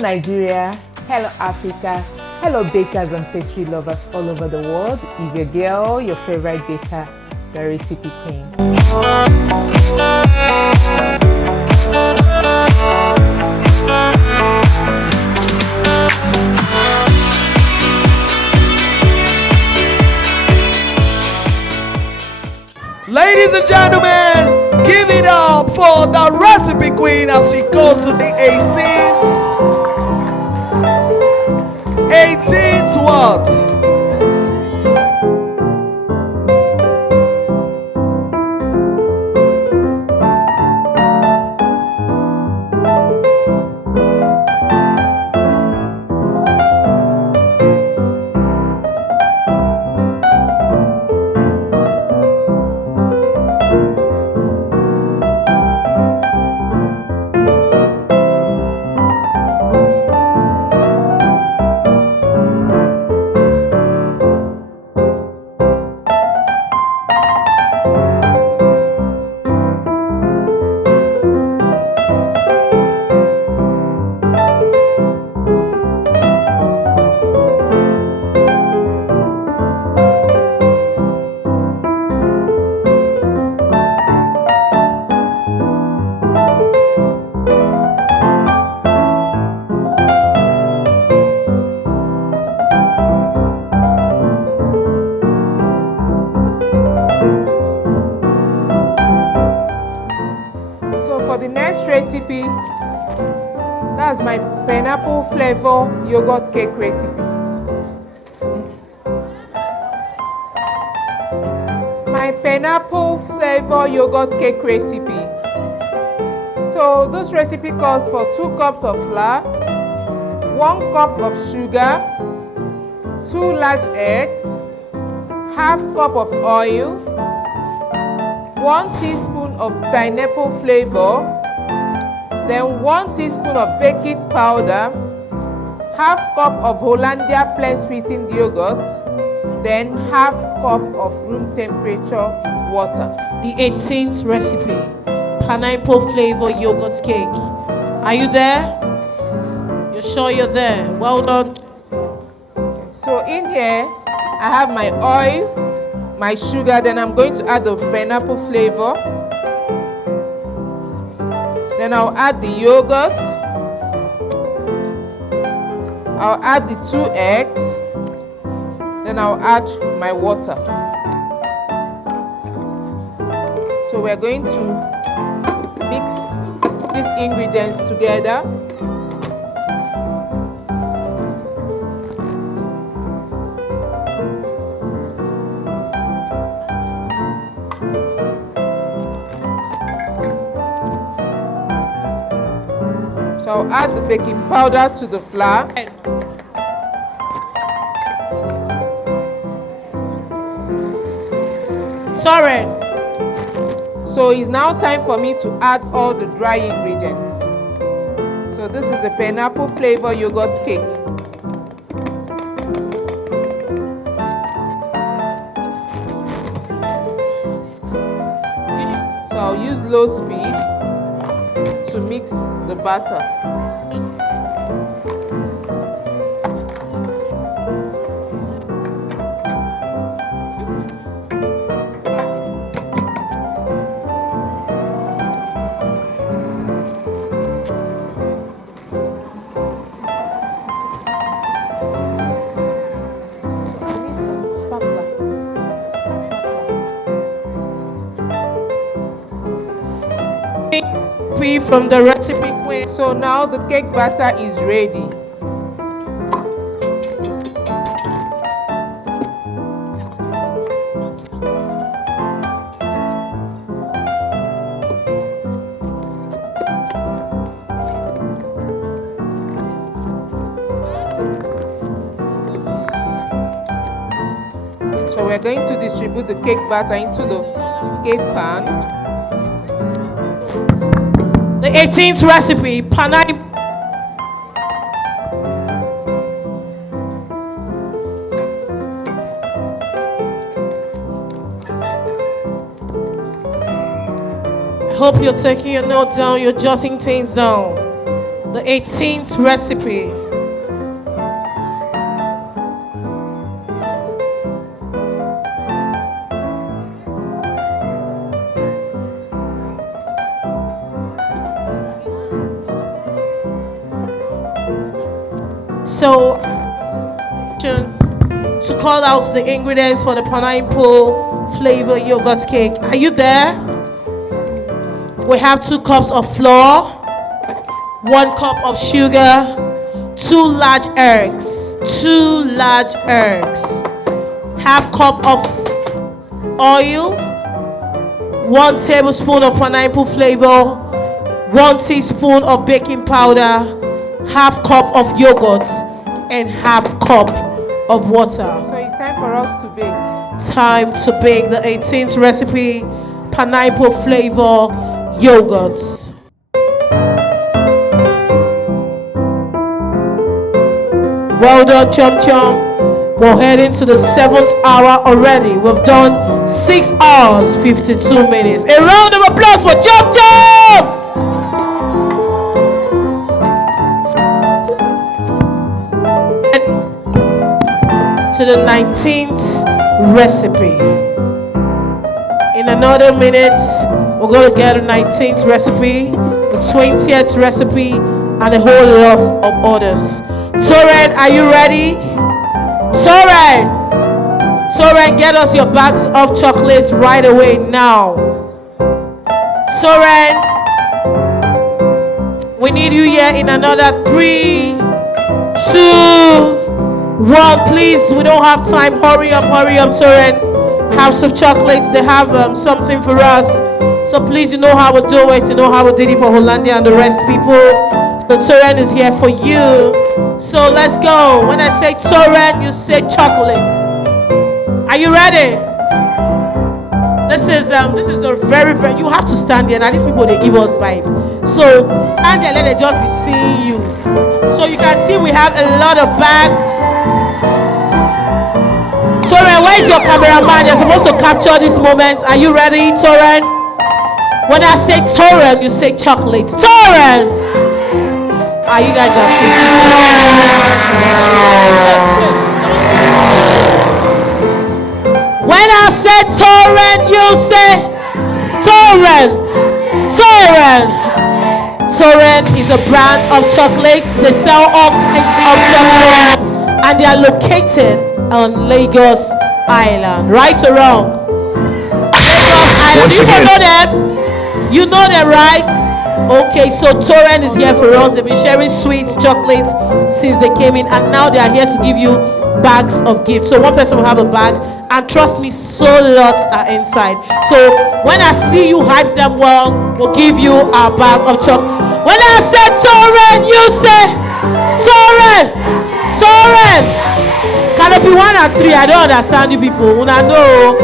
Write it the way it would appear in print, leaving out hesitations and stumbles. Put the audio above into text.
Nigeria, hello Africa, hello bakers and pastry lovers all over the world. Is your girl, your favorite baker, the recipe queen. Ladies and gentlemen, give it up for the recipe queen as she goes to the 18th what? For the next recipe, that's my pineapple flavor yogurt cake recipe. My pineapple flavor yogurt cake recipe. So this recipe calls for 2 cups of flour, 1 cup of sugar, 2 large eggs, half cup of oil, 1 teaspoon of pineapple flavor, then 1 teaspoon of baking powder, half cup of Hollandia plain sweetened yogurt, then half cup of room temperature water. The 18th recipe, pineapple flavor yogurt cake. Are you there? You're sure you're there? Well done. So in here, I have my oil, my sugar, then I'm going to add the pineapple flavor. Then I'll add the yogurt. I'll add the 2 eggs. Then I'll add my water. So we're going to mix these ingredients together. So I'll add the baking powder to the flour. Sorry. So it's now time for me to add all the dry ingredients. So this is the pineapple flavor yogurt cake. So I'll use low speed to mix the batter. From the recipe queen. So now the cake batter is ready. So we're going to distribute the cake batter into the cake pan. The 18th recipe, pineapple. I hope you're taking your notes down, you're jotting things down. The 18th recipe. So, to call out the ingredients for the pineapple flavor yogurt cake. Are you there? We have 2 cups of flour, 1 cup of sugar, 2 large eggs, 1/2 cup of oil, 1 tablespoon of pineapple flavor, 1 teaspoon of baking powder, 1/2 cup of yogurt, and 1/2 cup of water. So it's time for us to bake. Time to bake the 18th recipe, pineapple flavor yogurts. Well done, chum chum. We're heading to the 7th hour already. We've done 6 hours 52 minutes. A round of applause for chum chum. To the 19th recipe. In another minute, we're going to get a 19th recipe, the 20th recipe, and a whole lot of others. Torren, are you ready? Torren, get us your bags of chocolates right away now. Torren, we need you here in another 3, 2, 1. Please, we don't have time. Hurry up, Torren. House of Chocolates, they have something for us. So please, you know how we do it. You know how we did it for Hollandia and the rest people. The Torren is here for you. So let's go. When I say Torren, you say chocolates. Are you ready? This is the very, you have to stand there. Now these people, they give us vibe. So stand there, let them just be seeing you. So you can see we have a lot of bag. Torren, where is your cameraman? You're supposed to capture this moment. Are you ready, Torren? When I say Torren, you say chocolates. Torren! Are you guys are still sitting? When I say Torren, you say Torren. Torren is a brand of chocolates. They sell all kinds of chocolates and they are located on Lagos Island. Right or wrong? Lagos Island. People know them? You know them, right? Okay, so Torren is here for us. They've been sharing sweets, chocolates since they came in, and now they are here to give you bags of gifts. So one person will have a bag, and trust me, so lots are inside. So when I see you hype them well, we'll give you our bag of chocolate. When I say Torren, you say Torren. Canopy 1 and 3. I don't understand you people. Una know.